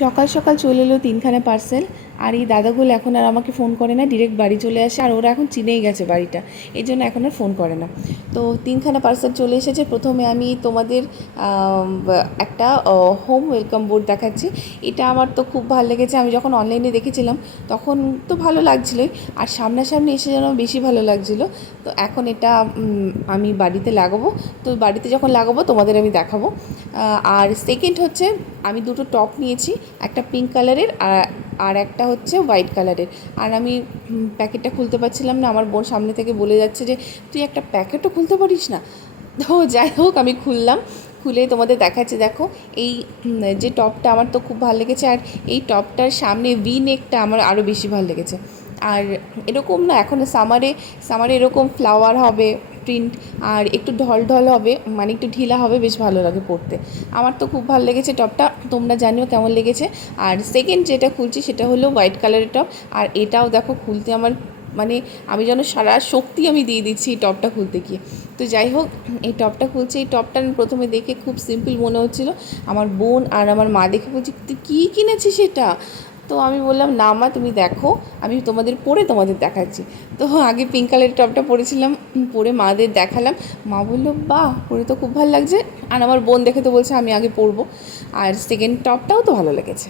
সকাল সকাল চলে এলো 3খানা পার্সেল। আর এই দাদাগুলো এখন আর আমাকে ফোন করে না, ডিরেক্ট বাড়ি চলে আসে। আর ওরা এখন চিনেই গেছে বাড়িটা, এই জন্য এখন আর ফোন করে না। তো 3খানা পার্সেল চলে এসেছে। প্রথমে আমি তোমাদের একটা হোম ওয়েলকাম বোর্ড দেখাচ্ছি। এটা আমার তো খুব ভালো লেগেছে। আমি যখন অনলাইনে দেখেছিলাম তখন তো ভালো লাগছিলোই, আর সামনাসামনি এসে যেন বেশি ভালো লাগছিলো। তো এখন এটা আমি বাড়িতে লাগাবো। তো বাড়িতে যখন লাগাবো তোমাদের আমি দেখাবো। আর সেকেন্ড হচ্ছে, আমি দুটো টপ নিয়েছি, একটা পিঙ্ক কালারের আর একটা হচ্ছে হোয়াইট কালারের। আর আমি প্যাকেটটা খুলতে পারছিলাম না। আমার বোন সামনে থেকে বলে যাচ্ছে যে তুই একটা প্যাকেটও খুলতে পারিস না। তো যাই হোক, আমি খুললাম, খুলে তোমাদের দেখাচ্ছি। দেখো এই যে টপটা আমার তো খুব ভালো লেগেছে। আর এই টপটার সামনে নেকটা আমার আরও বেশি ভালো লেগেছে। আর এরকম না, এখন সামারে এরকম ফ্লাওয়ার হবে প্রিন্ট, আর একটু ঢল ঢল হবে, মানে একটু ঢিলা হবে, বেশ ভালো লাগে পরতে। আমার তো খুব ভালো লেগেছে টপটা, তোমরা জানিও কেমন লেগেছে। আর সেকেন্ড যেটা খুলছি সেটা হলো হোয়াইট কালারের টপ। আর এটাও দেখো খুলতে আমার মানে আমি যেন সারা শক্তি আমি দিয়ে দিচ্ছি এই টপটা খুলতে গিয়ে। তো যাই হোক, এই টপটা খুলছি। এই টপটা আমি প্রথমে দেখে খুব সিম্পল মনে হচ্ছিলো। আমার বোন আর আমার মা দেখে বলছি তুই কী কিনেছিস সেটা। তো আমি বললাম না মা, তুমি দেখো, আমি তোমাদের দেখাচ্ছি। তো আগে পিঙ্ক কালারের টপটা পরেছিলাম, পরে মাদের দেখালাম। মা বললো বাহ, পরে তো খুব ভালো লাগছে। আর আমার বোন দেখে তো বলছে আমি আগে পরবো। আর সেকেন্ড টপটাও তো ভালো লেগেছে।